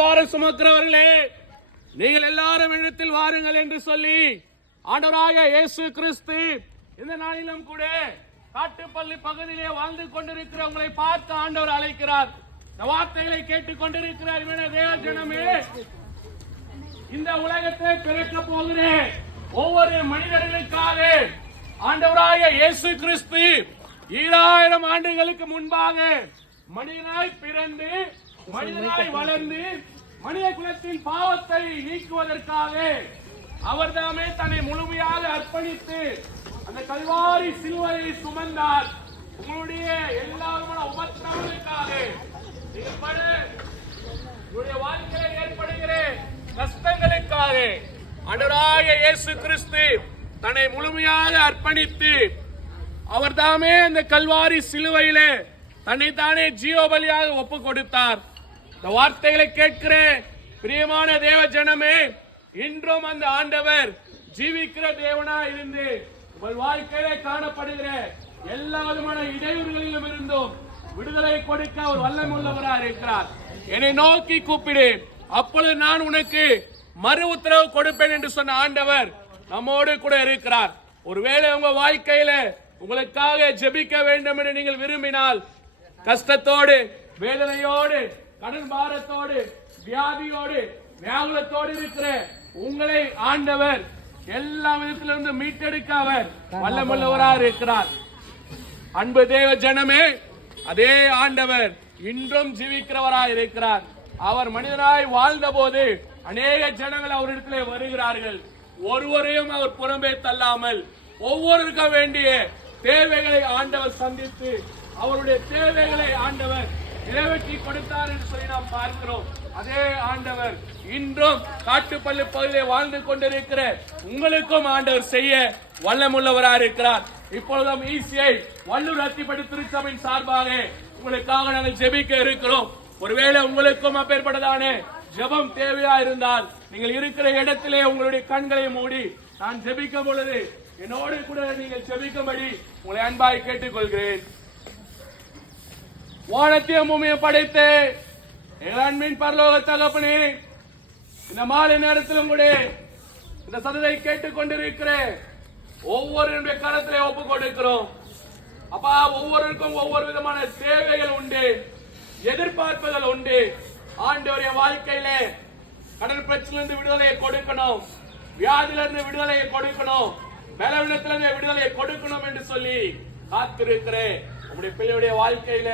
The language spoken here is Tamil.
பாரம் சுமக்கிறவர்களே நீங்கள் எல்லாரும் இடத்தில் வாருங்கள் என்று சொல்லி ஆண்டவராக இயேசு கிறிஸ்து இந்த நாளிலும் கூட காட்டுப்பள்ளி பகுதியிலே வாழ்ந்து கொண்டிருக்கிற உங்களை பார்த்து ஆண்டவர் அழைக்கிறார். இந்த வார்த்தைகளை கேட்டுக் கொண்டிருக்கிறார் இவன தேவ ஜனமே. இந்த உலகத்தை பிறக்க போகிறேன். ஒவ்வொரு மனிதர்களுக்காக ஆண்டவராய இயேசு கிறிஸ்து ஈராயிரம் ஆண்டுகளுக்கு முன்பாக மனிதனாய் பிறந்து மனிதனாய் வளர்ந்து மனித குலத்தின் பாவத்தை நீக்குவதற்காக அவர்தாமே தன்னை முழுமையாக அர்ப்பணித்து அந்த கல்வாரி சிலுவையை சுமந்தார். உங்களுடைய எல்லா விதமான உபத்திரவங்களுக்காக உங்களுடைய வாழ்க்கையில் ஏற்படுகிற கஷ்டங்களுக்காக அனுராக இயேசு கிறிஸ்து தன்னை முழுமையாக அர்ப்பணித்து அவர் தாமே அந்த கல்வாரி சிலுவையிலே தன்னைத்தானே ஜீவபலியாக ஒப்பு கொடுத்தார் இந்த வார்த்தைகளை கேட்கிறேன் பிரியமான தேவ ஜனமே இன்றும் அந்த ஆண்டவர் ஜீவிக்கிற தேவனா இருந்து உங்கள் வாழ்க்கையிலே காணப்படுகிற எல்லா விதமான இடையூறுகளிலும் இருந்தும் விடுதலை கொடுக்க அவர் வல்லமுள்ளவராக இருக்கிறார். என்னை நோக்கி கூப்பிடு. அப்பொழுது நான் உனக்கு மறு உத்தரவு கொடுப்பேன் என்று சொன்ன ஆண்டவர் நம்மோடு கூட இருக்கிறார். ஒருவேளை உங்க வாழ்க்கையில உங்களுக்காக ஜெபிக்க வேண்டும் என்று நீங்கள் விரும்பினால் கஷ்டத்தோடு வேதனையோடு கடன் பாரத்தோடு வியாதியோடு வியாகுலத்தோடு இருக்கிற உங்களை ஆண்டவர் எல்லா விதத்திலிருந்து மீட்டெடுக்க அவர் வல்லமுள்ளவராக இருக்கிறார். அன்பு தேவ ஜனமே அதே ஆண்டவர் இன்றும் ஜீவிக்கிறவராய் இருக்கிறார். அவர் மனிதனாய் வாழ்ந்த போது அநேக ஜனங்கள் அவரிடத்திலே வருகிறார்கள். ஒருவரையும் அவர் புறம்பே தள்ளாமல் ஒவ்வொருக்க வேண்டிய தேவைகளை ஆண்டவர் சந்தித்து அவருடைய தேவைகளை ஆண்டவர் நிறைவேற்றி கொடுத்தார் என்று சொல்லி நாம் பார்க்கிறோம். அதே ஆண்டவர் இன்றும் காட்டுப்பள்ளி பகுதியிலே வாழ்ந்து கொண்டிருக்கிற உங்களுக்கும் ஆண்டவர் செய்ய வல்லமுள்ளவராக இருக்கிறார். இப்பொழுதும் ஈசியை வல்லூர் அத்திப்படி திருச்சபையின் சார்பாக உங்களுக்காக நாங்கள் ஜெபிக்க இருக்கிறோம். ஒருவேளை உங்களுக்கும் அப்பேற்பட்டதானே ஜெபம் தேவையா இருந்தால் நீங்கள் இருக்கிற இடத்திலே உங்களுடைய கண்களை மூடி நான் ஜெபிக்கும் பொழுது என்னோடு கூட நீங்கள் ஜெபிக்கும்படி உங்களை அன்பாய் கேட்டுக்கொள்கிறேன். வானத்தையும் பூமியும் படைத்து எங்கள் பரலோக தகப்பனே இந்த மாலை நேரத்திலும் கூட இந்த சதத்தை கேட்டுக் கொண்டிருக்கிறேன் ஒவ்வொருடைய கரத்திலே ஒப்பு கொடுக்கிறோம். அப்பா ஒவ்வொருக்கும் ஒவ்வொரு விதமான தேவைகள் உண்டு எதிர்பார்ப்புகள் உண்டு. ஆண்டவருடைய வாழ்க்கையில கடன் பிரச்சனையிலிருந்து விடுதலையை கொடுக்கணும் வியாதியிலிருந்து விடுதலையை கொடுக்கணும் பலவீனத்திலிருந்து விடுதலையை கொடுக்கணும் என்று சொல்லி காத்திருக்கிறேன். உங்களுடைய பிள்ளையுடைய வாழ்க்கையில